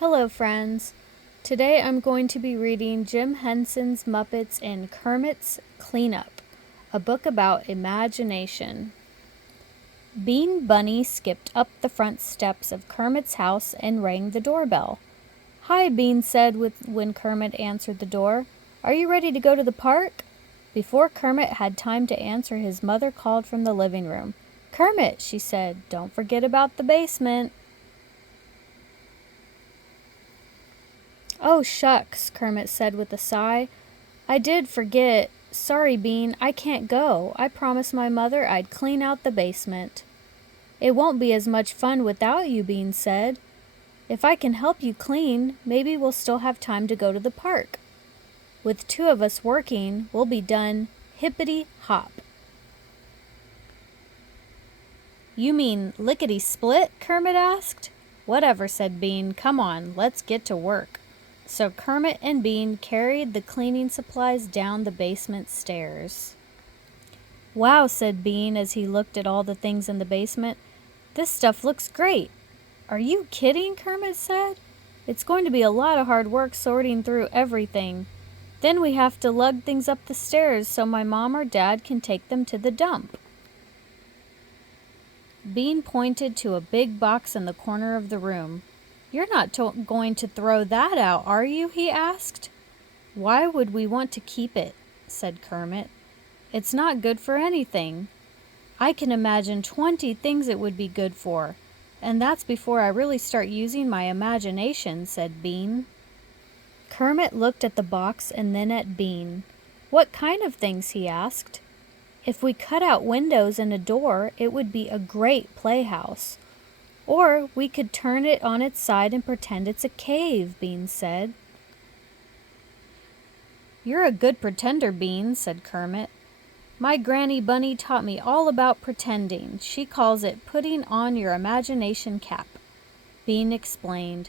Hello, friends. Today I'm going to be reading Jim Henson's Muppets and Kermit's Cleanup, a book about imagination. Bean Bunny skipped up the front steps of Kermit's house and rang the doorbell. "Hi," Bean said when Kermit answered the door. "Are you ready to go to the park?" Before Kermit had time to answer, his mother called from the living room. "Kermit," she said, "don't forget about the basement." "Oh, shucks," Kermit said with a sigh. "I did forget. Sorry, Bean, I can't go. I promised my mother I'd clean out the basement." "It won't be as much fun without you," Bean said. "If I can help you clean, maybe we'll still have time to go to the park. With two of us working, we'll be done hippity-hop." "You mean lickety-split?" Kermit asked. "Whatever," said Bean. "Come on, let's get to work." So Kermit and Bean carried the cleaning supplies down the basement stairs. "Wow," said Bean as he looked at all the things in the basement. "This stuff looks great." "Are you kidding?" Kermit said. "It's going to be a lot of hard work sorting through everything. Then we have to lug things up the stairs so my mom or dad can take them to the dump." Bean pointed to a big box in the corner of the room. "You're not going to throw that out, are you?" he asked. "Why would we want to keep it?" said Kermit. "It's not good for anything." "I can imagine 20 things it would be good for, and that's before I really start using my imagination," said Bean. Kermit looked at the box and then at Bean. "What kind of things?" he asked. "If we cut out windows and a door, it would be a great playhouse. Or we could turn it on its side and pretend it's a cave," Bean said. "You're a good pretender, Bean," said Kermit. "My Granny Bunny taught me all about pretending. She calls it putting on your imagination cap." Bean explained.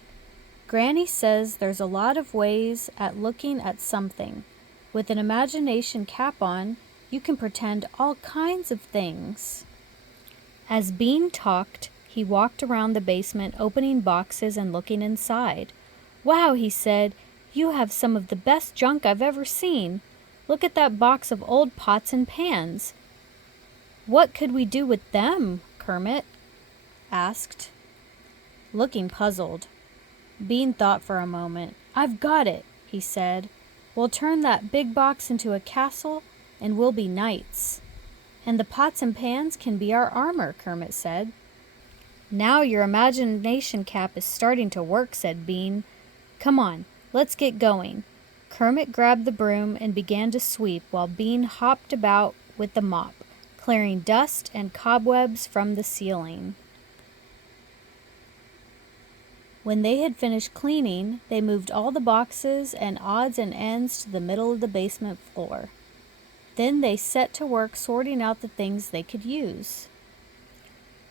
"Granny says there's a lot of ways at looking at something. With an imagination cap on, you can pretend all kinds of things." As Bean talked, he walked around the basement, opening boxes and looking inside. "Wow," he said, "you have some of the best junk I've ever seen. Look at that box of old pots and pans." "What could we do with them?" Kermit asked, looking puzzled. Bean thought for a moment. "I've got it," he said. "We'll turn that big box into a castle, and we'll be knights." "And the pots and pans can be our armor," Kermit said. "Now your imagination cap is starting to work," said Bean. "Come on, let's get going." Kermit grabbed the broom and began to sweep while Bean hopped about with the mop, clearing dust and cobwebs from the ceiling. When they had finished cleaning, they moved all the boxes and odds and ends to the middle of the basement floor. Then they set to work sorting out the things they could use.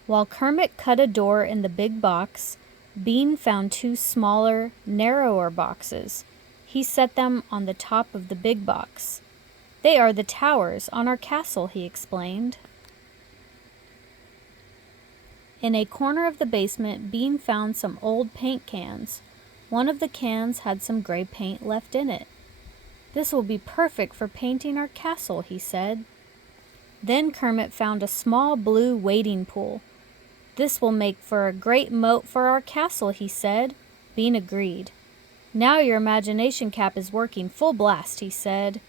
While Kermit cut a door in the big box, Bean found two smaller, narrower boxes. He set them on the top of the big box. "They are the towers on our castle," he explained. In a corner of the basement, Bean found some old paint cans. One of the cans had some gray paint left in it. "This will be perfect for painting our castle," he said. Then Kermit found a small blue wading pool. "This will make for a great moat for our castle," he said. Bean agreed. "Now your imagination cap is working full blast," he said.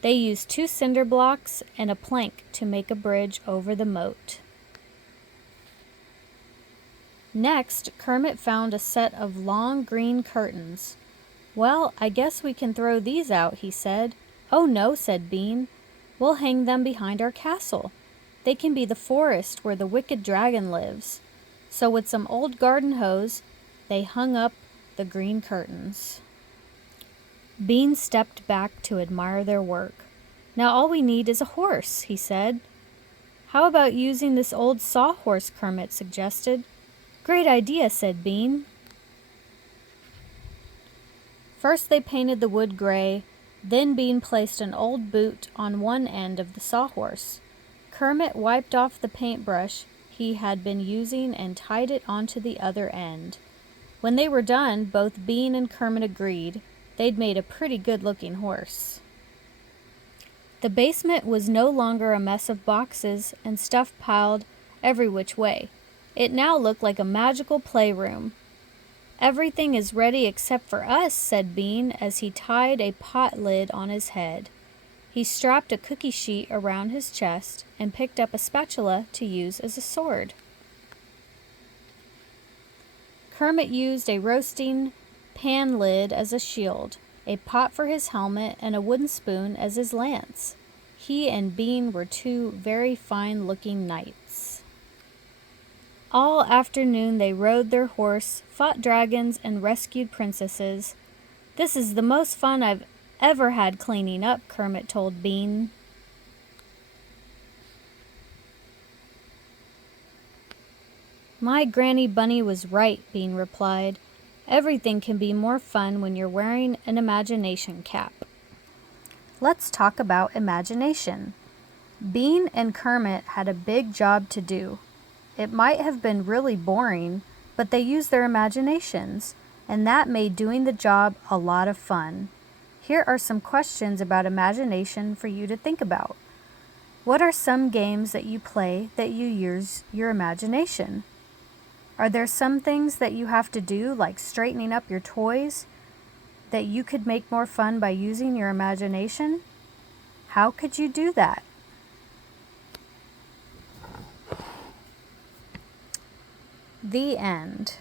They used 2 cinder blocks and a plank to make a bridge over the moat. Next, Kermit found a set of long green curtains. "Well, I guess we can throw these out," he said. "Oh no," said Bean. "We'll hang them behind our castle. They can be the forest where the wicked dragon lives." So with some old garden hose, they hung up the green curtains. Bean stepped back to admire their work. "Now all we need is a horse," he said. "How about using this old sawhorse?" Kermit suggested. "Great idea," said Bean. First they painted the wood gray, then Bean placed an old boot on one end of the sawhorse. Kermit wiped off the paintbrush he had been using and tied it onto the other end. When they were done, both Bean and Kermit agreed they'd made a pretty good-looking horse. The basement was no longer a mess of boxes and stuff piled every which way. It now looked like a magical playroom. "Everything is ready except for us," said Bean as he tied a pot lid on his head. He strapped a cookie sheet around his chest and picked up a spatula to use as a sword. Kermit used a roasting pan lid as a shield, a pot for his helmet, and a wooden spoon as his lance. He and Bean were two very fine-looking knights. All afternoon they rode their horse, fought dragons, and rescued princesses. "This is the most fun I've ever had cleaning up," Kermit told Bean. "My Granny Bunny was right," Bean replied. "Everything can be more fun when you're wearing an imagination cap." Let's talk about imagination. Bean and Kermit had a big job to do. It might have been really boring, but they used their imaginations, and that made doing the job a lot of fun. Here are some questions about imagination for you to think about. What are some games that you play that you use your imagination? Are there some things that you have to do, like straightening up your toys, that you could make more fun by using your imagination? How could you do that? The end.